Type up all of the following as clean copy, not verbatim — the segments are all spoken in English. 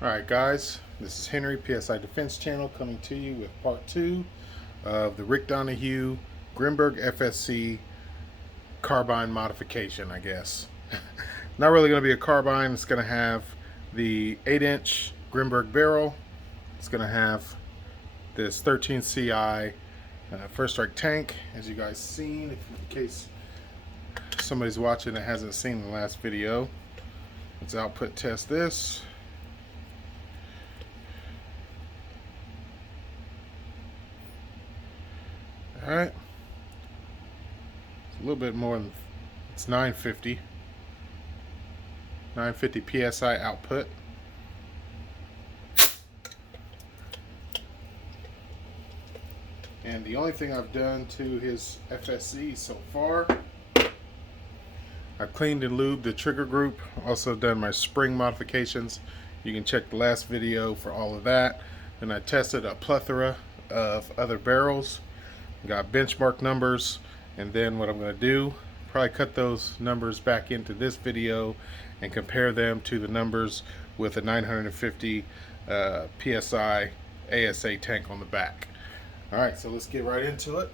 Alright guys, this is Henry, PSI Defense Channel, coming to you with part 2 of the Rick Donahue Grimburg FSC carbine modification, I guess. Not really going to be a carbine. It's going to have the 8-inch Grimburg barrel. It's going to have this 13 CI first strike tank, as you guys seen, in case somebody's watching that hasn't seen the last video. Let's output test this. Alright, it's a little bit more than, it's 950 psi output. And the only thing I've done to his FSC so far, I've cleaned and lubed the trigger group, also done my spring modifications. You can check the last video for all of that. And I tested a plethora of other barrels. Got benchmark numbers, and then what I'm going to do, probably cut those numbers back into this video and compare them to the numbers with a 950 psi ASA tank on the back. Alright, so let's get right into it.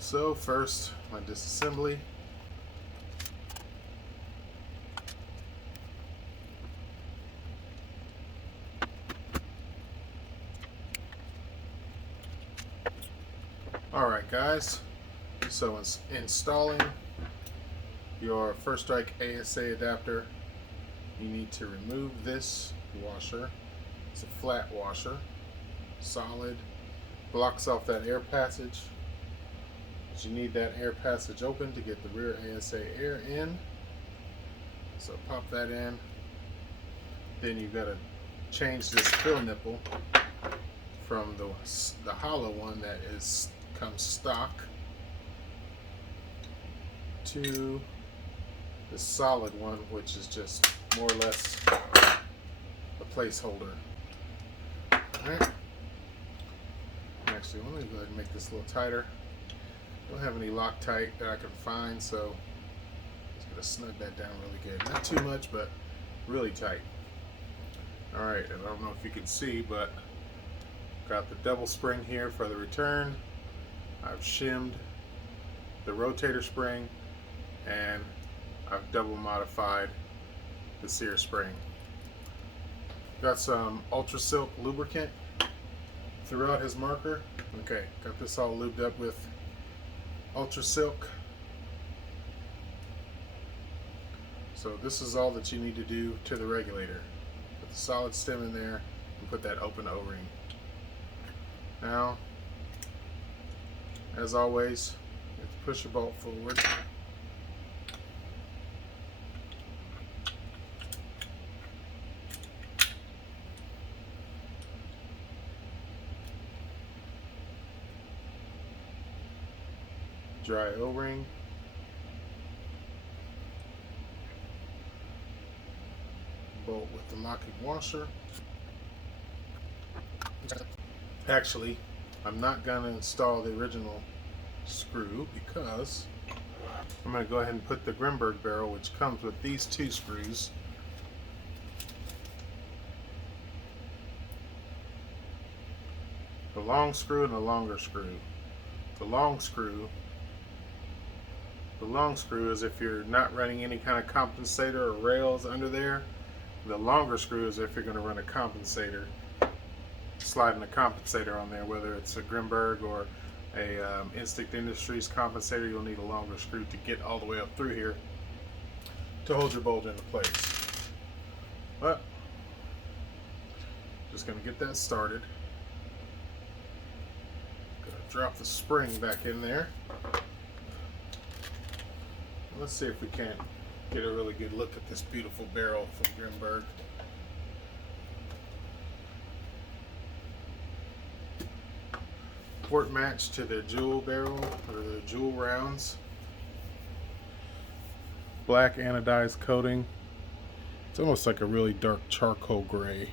So first, my disassembly. Alright guys, so installing your first strike ASA adapter, you need to remove this washer. It's a flat washer, solid, blocks off that air passage. But you need that air passage open to get the rear ASA air in. So pop that in. Then you've got to change this fill nipple from the hollow one that comes stock to the solid one, which is just more or less a placeholder. Alright. Actually, let me go ahead and make this a little tighter. I don't have any Loctite that I can find, so I'm just going to snug that down really good. Not too much, but really tight. Alright, I don't know if you can see, but got the double spring here for the return. I've shimmed the rotator spring, and I've double modified the sear spring. Got some Ultra Silk lubricant throughout his marker. Okay, got this all lubed up with Ultra Silk. So this is all that you need to do to the regulator. Put the solid stem in there and put that open O-ring. Now, as always, you have to push your bolt forward. Dry O-ring. Bolt with the locking washer. Actually, I'm not going to install the original screw because I'm going to go ahead and put the Grimburg barrel, which comes with these two screws, the long screw and the longer screw. The long screw is if you're not running any kind of compensator or rails under there. The longer screw is if you're going to run a compensator, sliding a compensator on there, whether it's a Grimburg or a Instinct Industries compensator. You'll need a longer screw to get all the way up through here to hold your bolt into place. But just going to get that started. Going to drop the spring back in there. Let's see if we can't get a really good look at this beautiful barrel from Grimburg. Port match to their jewel barrel, or their jewel rounds. Black anodized coating. It's almost like a really dark charcoal gray.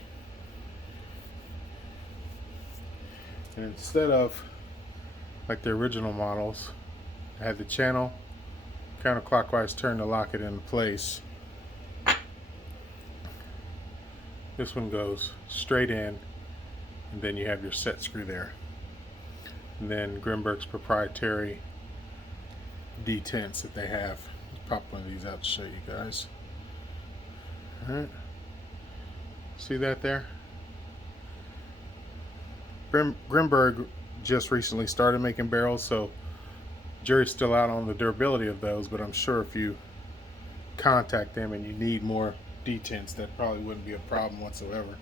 And instead of like the original models, I had the channel counterclockwise turn to lock it in place. This one goes straight in, and then you have your set screw there. And then Grimburg's proprietary detents that they have. Let's pop one of these out to show you guys. Alright. See that there? Grimburg just recently started making barrels, so jury's still out on the durability of those, but I'm sure if you contact them and you need more detents, that probably wouldn't be a problem whatsoever.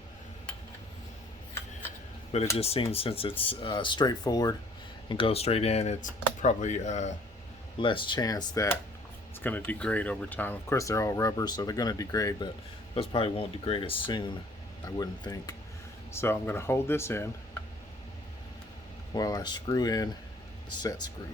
But it just seems, since it's straightforward and goes straight in, it's probably less chance that it's going to degrade over time. Of course, they're all rubber, so they're going to degrade, but those probably won't degrade as soon, I wouldn't think. So I'm going to hold this in while I screw in the set screw.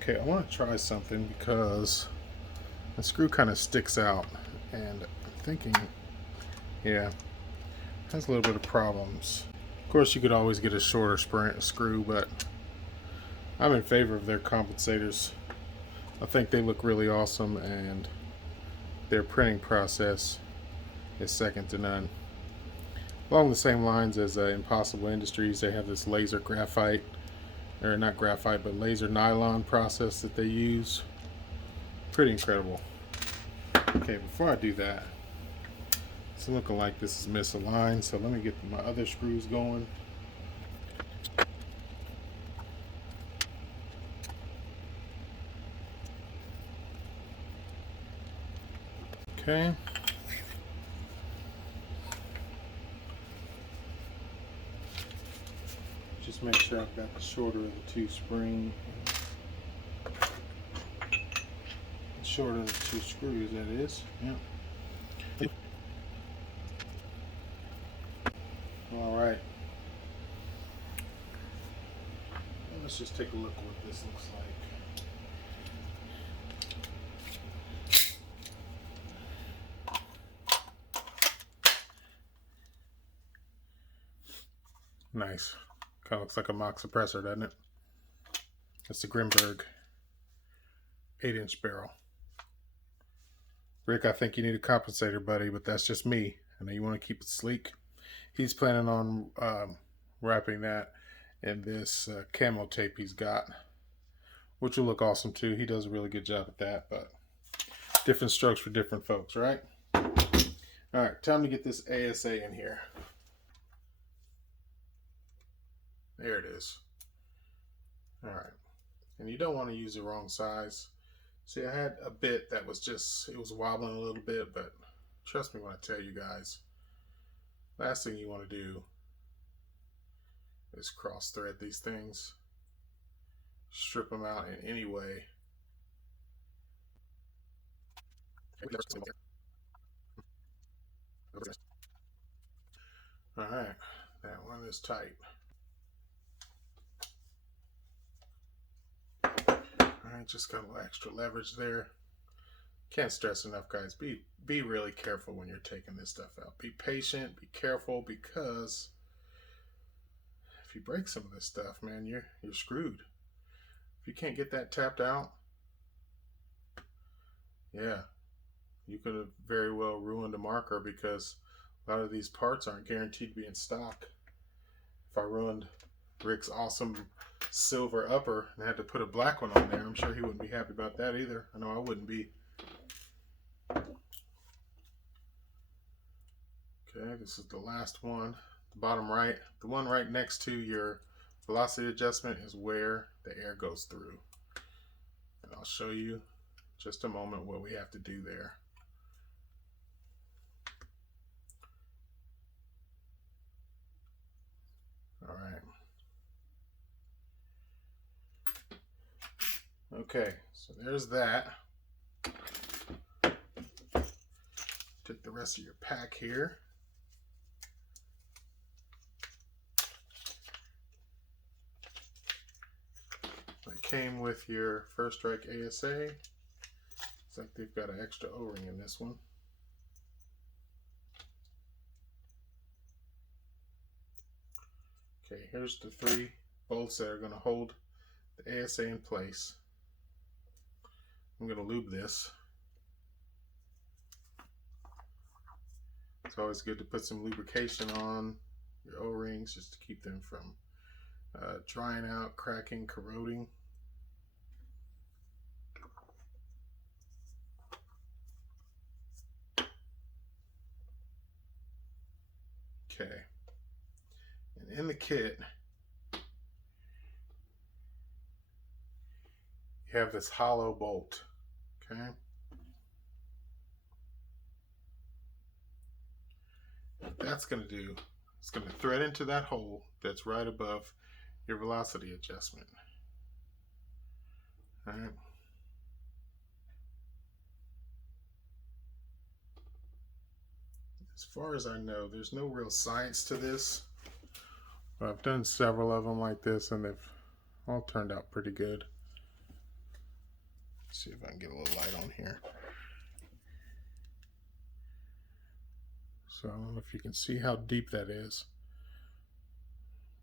Okay, I want to try something because the screw kind of sticks out, and I'm thinking, yeah, it has a little bit of problems. Of course, you could always get a shorter screw, but I'm in favor of their compensators. I think they look really awesome, and their printing process is second to none. Along the same lines as Impossible Industries, they have this laser graphite, or not graphite, but laser nylon process that they use. Pretty incredible. Okay, before I do that, it's looking like this is misaligned, so let me get my other screws going. Okay. Just make sure I've got the shorter of the two spring, shorter of the two screws, that is. Yeah. All right. Let's just take a look at what this looks like. Nice. Kind of looks like a mock suppressor, doesn't it? That's the Grimburg 8-inch barrel. Rick, I think you need a compensator, buddy, but that's just me. I know you want to keep it sleek. He's planning on wrapping that in this camo tape he's got, which will look awesome too. He does a really good job at that, but different strokes for different folks, right? All right, time to get this ASA in here. There it is. All right, and you don't want to use the wrong size. See, I had a bit that was just, it was wobbling a little bit, but trust me when I tell you guys, last thing you want to do is cross thread these things, strip them out in any way. All right, that one is tight. All right, just got a little extra leverage there. Can't stress enough, guys, be really careful when you're taking this stuff out. Be patient, be careful, because if you break some of this stuff, man, you're screwed. If you can't get that tapped out, yeah, you could have very well ruined a marker, because a lot of these parts aren't guaranteed to be in stock. If I ruined Rick's awesome silver upper and had to put a black one on there, I'm sure he wouldn't be happy about that either. I know I wouldn't be. Okay, this is the last one. The bottom right, the one right next to your velocity adjustment, is where the air goes through. And I'll show you in just a moment what we have to do there. All right. Okay, so there's that. Take the rest of your pack here. It came with your First Strike ASA. It's like they've got an extra O-ring in this one. Okay, here's the 3 bolts that are going to hold the ASA in place. I'm going to lube this. It's always good to put some lubrication on your O-rings just to keep them from drying out, cracking, corroding. Okay, and in the kit you have this hollow bolt. Okay, what that's going to do, it's going to thread into that hole that's right above your velocity adjustment. All right. As far as I know, there's no real science to this, but I've done several of them like this and they've all turned out pretty good. Let's see if I can get a little light on here. So I don't know if you can see how deep that is,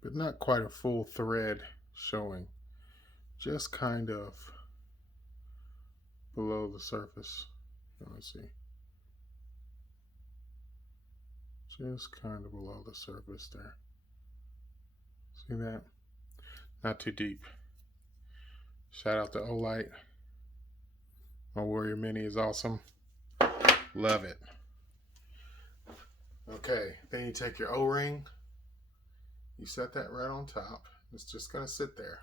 but not quite a full thread showing, just kind of below the surface. Let's see. Just kind of below the surface there. See that? Not too deep. Shout out to Olight. My Warrior Mini is awesome. Love it. Okay, then you take your O-ring. You set that right on top. It's just going to sit there.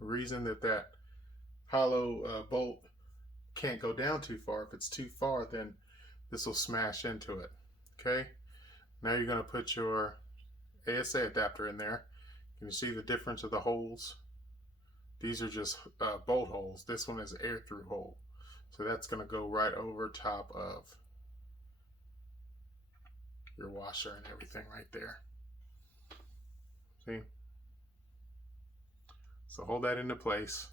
The reason that hollow bolt can't go down too far, if it's too far, then this will smash into it. Okay, now you're going to put your ASA adapter in there. Can you see the difference of the holes? These are just bolt holes. This one is an air through hole. So that's going to go right over top of your washer and everything right there. See? So hold that into place.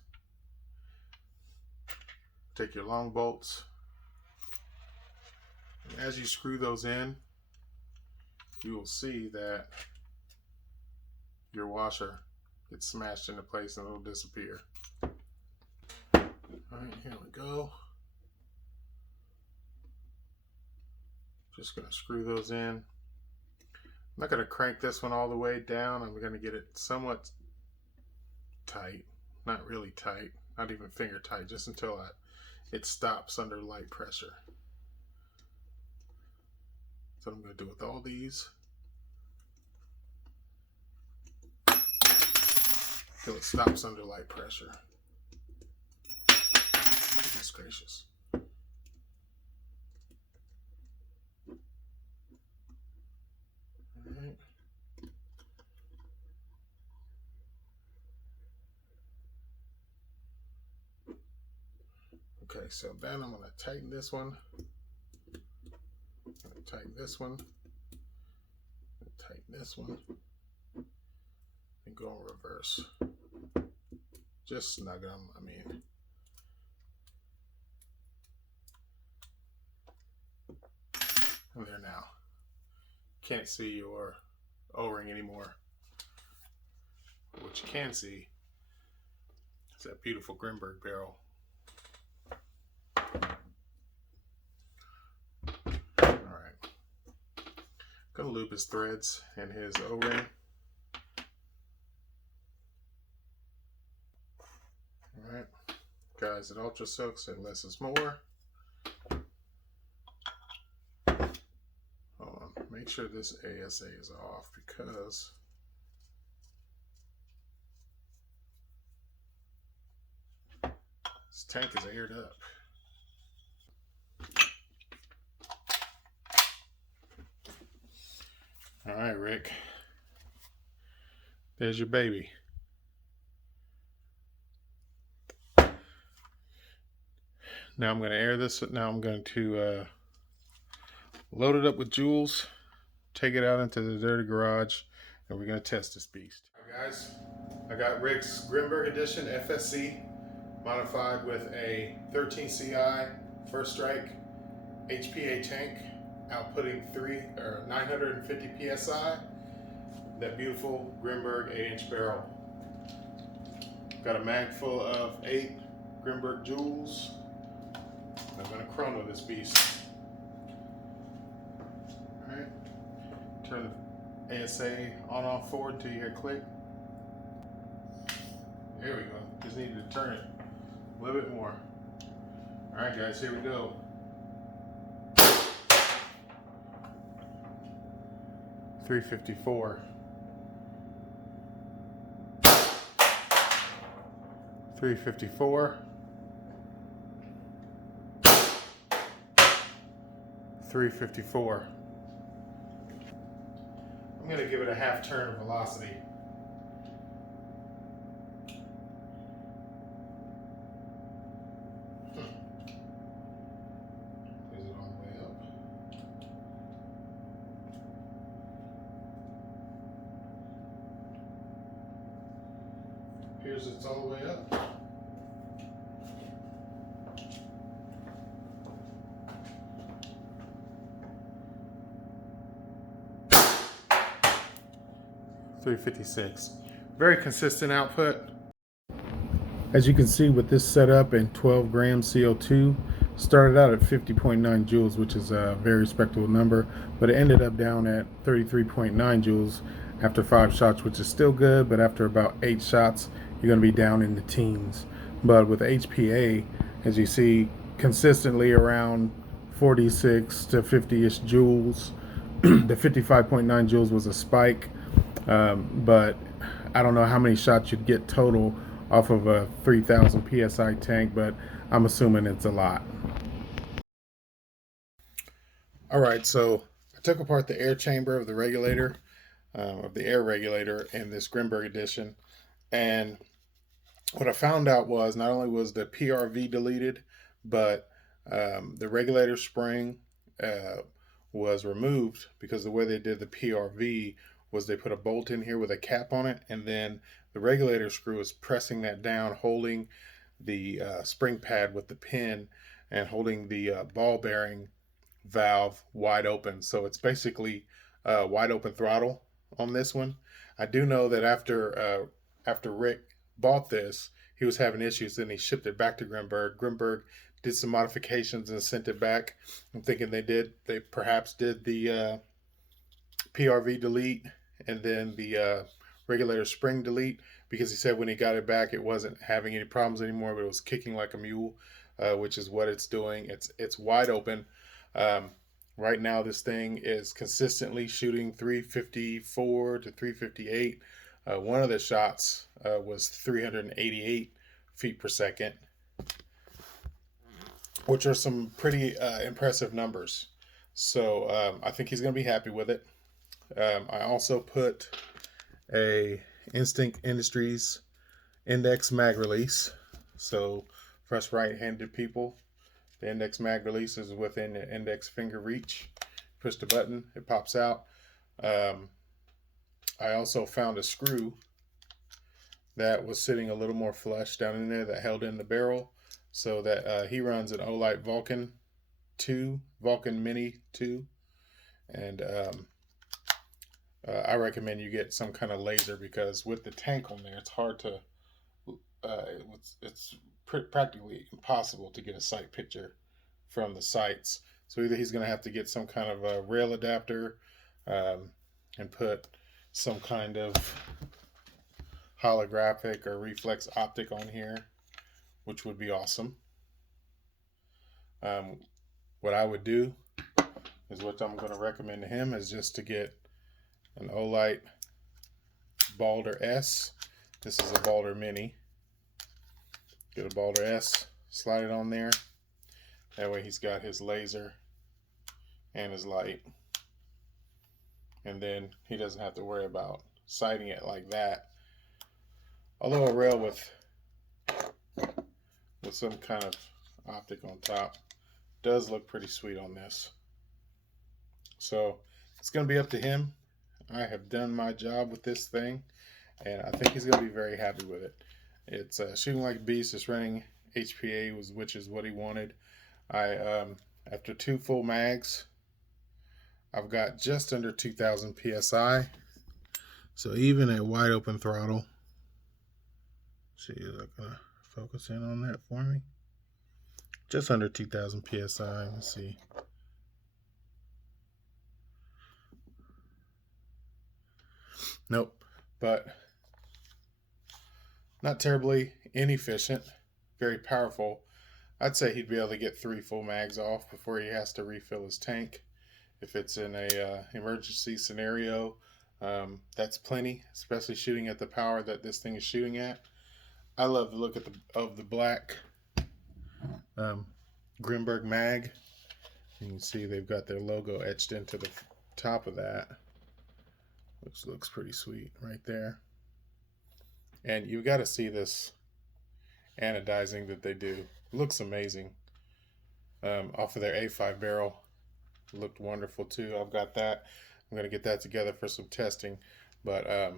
Take your long bolts. And as you screw those in, you will see that your washer gets smashed into place and it'll disappear. Alright, here we go. Just going to screw those in. I'm not going to crank this one all the way down. I'm going to get it somewhat tight. Not really tight. Not even finger tight. Just until it stops under light pressure. That's what I'm going to do with all these. Until it stops under light pressure. Goodness gracious. Alright. Okay, so then I'm going to tighten this one. I'm going to tighten this one. Tighten this one. And go in reverse. Just snug them, I mean. And there now. Can't see your O-ring anymore. What you can see is that beautiful Grimburg barrel. Alright. Gonna loop his threads and his O-ring. Alright. Guys, at Ultra Silk said less is more. Hold on. Make sure this ASA is off because this tank is aired up. All right, Rick. There's your baby. Now I'm going to air this. Now I'm going to load it up with joules, take it out into the dirty garage, and we're going to test this beast. Guys, I got Rick's Grimburg Edition FSC modified with a 13 CI first strike HPA tank, outputting 950 PSI. That beautiful Grimburg 8-inch barrel. Got a mag full of 8 Grimburg Joules. I'm going to chrono this beast. Alright, turn the ASA on off forward until you hear click. There we go. Just needed to turn it a little bit more. Alright guys, here we go. .354. 354. 354. I'm going to give it a half turn of velocity. Is it all the way up? Here's it's all the way up. .356. Very consistent output. As you can see with this setup and 12 grams CO2, started out at 50.9 joules, which is a very respectable number, but it ended up down at 33.9 joules after 5 shots, which is still good, but after about 8 shots, you're going to be down in the teens. But with HPA, as you see, consistently around 46 to 50-ish joules. The 55.9 joules was a spike. But I don't know how many shots you'd get total off of a 3,000 PSI tank, but I'm assuming it's a lot. Alright, so I took apart the air chamber of the regulator, of the air regulator in this Grimburg Edition, and what I found out was not only was the PRV deleted, but the regulator spring was removed, because the way they did the PRV was they put a bolt in here with a cap on it, and then the regulator screw is pressing that down, holding the spring pad with the pin and holding the ball bearing valve wide open. So it's basically wide open throttle on this one. I do know that after Rick bought this, he was having issues, and he shipped it back to Grimburg. Grimburg did some modifications and sent it back. I'm thinking they perhaps did the PRV delete and then the regulator spring delete, because he said when he got it back it wasn't having any problems anymore, but it was kicking like a mule, which is what it's doing. It's wide open. Right now this thing is consistently shooting 354 to 358. One of the shots was 388 feet per second, which are some pretty impressive numbers. So I think he's going to be happy with it. I also put a Instinct Industries index mag release. So for us right-handed people, the index mag release is within the index finger reach. Push the button, it pops out. I also found a screw that was sitting a little more flush down in there that held in the barrel, so that he runs an Olight Vulcan Mini 2, and I recommend you get some kind of laser, because with the tank on there, it's hard to, it's practically impossible to get a sight picture from the sights. So either he's going to have to get some kind of a rail adapter and put some kind of holographic or reflex optic on here, which would be awesome. What I would do is, what I'm going to recommend to him is just to get an Olight Balder S. This is a Balder Mini. Get a Balder S, slide it on there. That way he's got his laser and his light. And then he doesn't have to worry about sighting it like that. Although a rail with some kind of optic on top does look pretty sweet on this. So it's going to be up to him. I have done my job with this thing. and I think he's going to be very happy with it. It's shooting like a beast. It's running HPA, which is what he wanted. After 2 full mags, I've got just under 2,000 psi. So even at wide open throttle, see, is that gonna focus in on that for me? Just under 2,000 psi. Let's see. Nope, but not terribly inefficient. Very powerful. I'd say he'd be able to get 3 full mags off before he has to refill his tank. If it's in a emergency scenario, that's plenty, especially shooting at the power that this thing is shooting at. I love the look of the black Grimburg mag. You can see they've got their logo etched into the top of that, which looks pretty sweet right there. And you've got to see this anodizing that they do. It looks amazing. Off of their A5 barrel. Looked wonderful too. I've got that. I'm going to get that together for some testing. But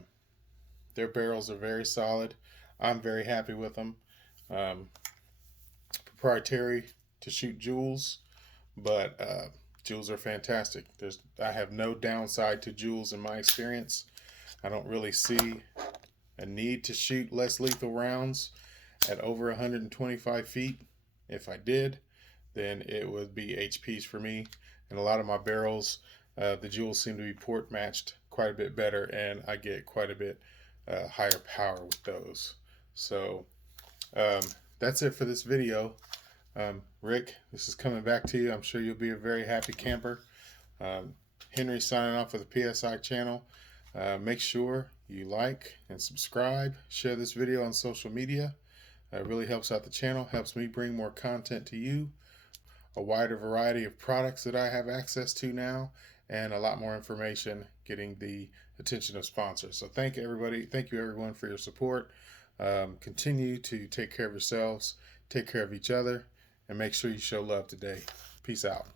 their barrels are very solid. I'm very happy with them. Proprietary to shoot jewels, but jewels are fantastic. I have no downside to jewels in my experience. I don't really see a need to shoot less lethal rounds at over 125 feet. If I did, then it would be HPs for me. And a lot of my barrels, the jewels seem to be port matched quite a bit better, and I get quite a bit higher power with those. So that's it for this video. Rick, this is coming back to you. I'm sure you'll be a very happy camper. Henry signing off for the PSI channel. Make sure you like and subscribe. Share this video on social media. It really helps out the channel, helps me bring more content to you, a wider variety of products that I have access to now, and a lot more information getting the attention of sponsors. So thank you everyone for your support. Continue to take care of yourselves, take care of each other, and make sure you show love today. Peace out.